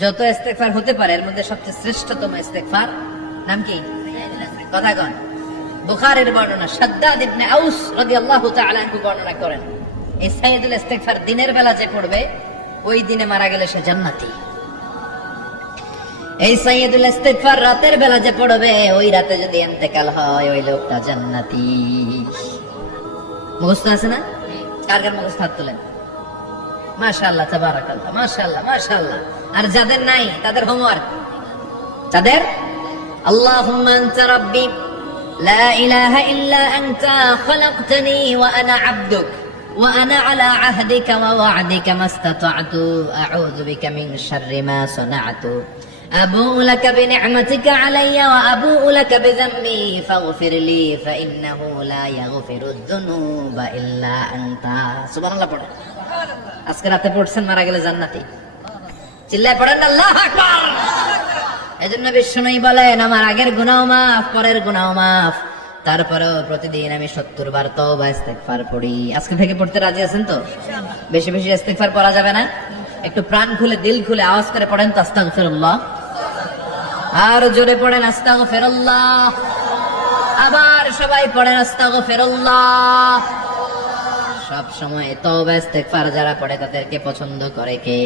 যত ইস্তেগফার হতে পারে এর মধ্যে সবচেয়ে শ্রেষ্ঠতম ইস্তেগফার নাম কি? কথা কন। বুখারীর বর্ণনা, শাদ্দাদ ইবনে আউস রাদিয়াল্লাহু তাআলা আনহু বর্ণনা করেন, এই সাইয়্যিদুল ইস্তেগফার দিনের বেলা যে পড়বে ওই দিনে মারা গেলে সে জান্নাতি। এই সাইয়্যিদুল ইস্তেগফার রাতের বেলা যে পড়বে ওই রাতে যদি ইন্তেকাল হয় ওই লোকটা জান্নাতি। মুখস্থ আছে না? কার কার মুখস্থ হাত তোলেন? মাশাআল্লাহ, তাবারাকাল্লাহ, মাশাআল্লাহ, মাশাআল্লাহ। আর যাদের নাই তাদের হোমওয়ার্ক, তাদের আল্লাহুম্মা আনতা রাব্বি লা ইলাহা ইল্লা আনতা খালাকতানি ওয়া আনা আবদুক ওয়া আনা আলা আহদিকা ওয়া ওয়া'দিকা মাস্তাতা'তু আউযু বিকা মিন শাররি মা সানা'তু আবু'ু লাকা বিনি'মাতিকা আলাইয়া ওয়া আবু'ু লাকা বিযামবি ফাগফির লি ফাইন্নাহু লা ইয়াগফিরুয যুনুবা ইল্লা আনতা। সুবহানাল্লাহ পড়ে। আজকে রাতে পড়ছেন, মারা গেলে জান্নাতি। চিল্লায় পড়েন আল্লাহু আকবার। এজন্য বিষ্ণুই বলেন আমার আগের গুনাহ মাফ, পরের গুনাহ মাফ, তারপরেও প্রতিদিন আমি 70 বার তওবা ইস্তেগফার পড়ি। আজকে থেকে পড়তে রাজি আছেন তো? বেশি বেশি ইস্তেগফার পড়া যাবে না? একটু প্রাণ খুলে দিল খুলে আওয়াজ করে পড়েন তো আস্তাগফিরুল্লাহ। আর জোরে পড়েন আস্তাগফিরুল্লাহ। আবার সবাই পড়েন আস্তাগফিরুল্লাহ। সব সময় তওবা ইস্তেগফার যারা পড়ে তাদেরকে পছন্দ করে কে?